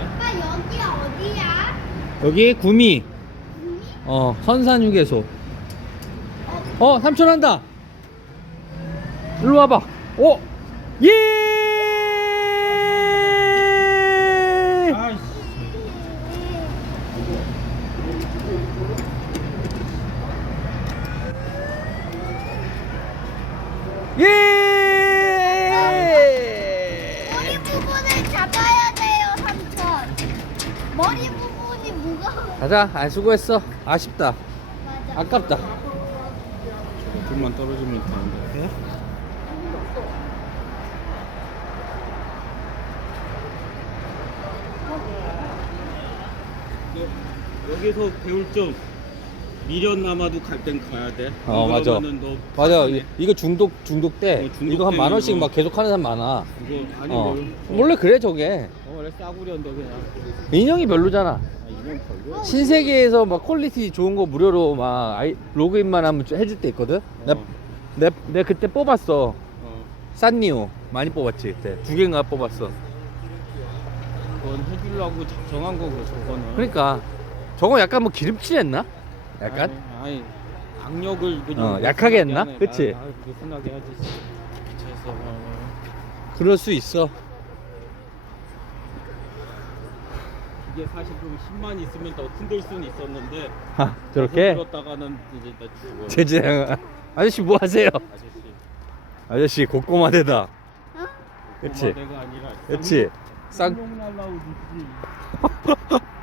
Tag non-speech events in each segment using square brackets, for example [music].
아빠 여기 어디야? 여기 구미. 어 선산 휴게소. 어. 삼촌 한다. 일로 와봐. 오 예! 아이씨. 예! 머리 부분을 잡아야 돼요, 삼촌. 머리 부분이 무거워. 가자 아 수고했어 아쉽다 맞아. 아깝다 둘만 떨어지면 되는데. 너 여기서 배울 점 미련 남아도 갈 땐 가야 돼. 어, 안 맞아. 그러면은 너 맞아. 이- 이거 중독 중독 때 어, 중독 이거 한 만 때는 원씩 이거- 막 계속 하는 사람 많아 이거 아니 어 뭘. 원래 그래 저게 어, 원래 싸구려인데 그냥. 인형이 별로잖아 아, 이년 걸려. 신세계에서 막 퀄리티 좋은 거 무료로 막 아이, 로그인만 하면 좀 해줄 때 있거든. 내, 어. 내, 내 그때 뽑았어. 어, 산니오 많이 뽑았지 그때 두 개인가 뽑았어. 그건 해주려고 정한 거고 저거는. 그러니까 저거 약간 뭐 기름칠했나? 약간 아니, 아니 악력을 그냥 어, 약하게 했나? 하네. 그치? 아, 아, 느슨하게 하지. 기차에서 어, 그럴 수 있어. 이게 사실 좀 10만 있으면 더 흔들 수는 있었는데 하, 저렇게 들었다가는 이제 나 죽어. 제재 아저씨 뭐 하세요? 아저씨. 아저씨 고꼬마 대다. 어? 그치? 내가 아니라 그렇지. 쌍 쌍용 날라오듯이. [laughs]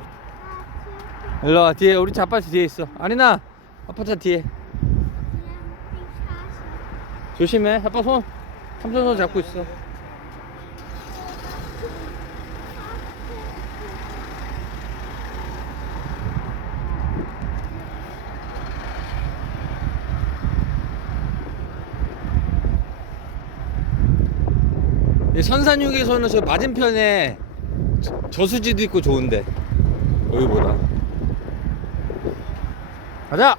일로 와 뒤에 우리 차 아파트 뒤에 있어. 아니나 차 뒤에 조심해. 아빠 손 삼촌 손 잡고 있어. 이 선산육에서는 저 맞은편에 저- 저수지도 있고 좋은데 여기보다 가자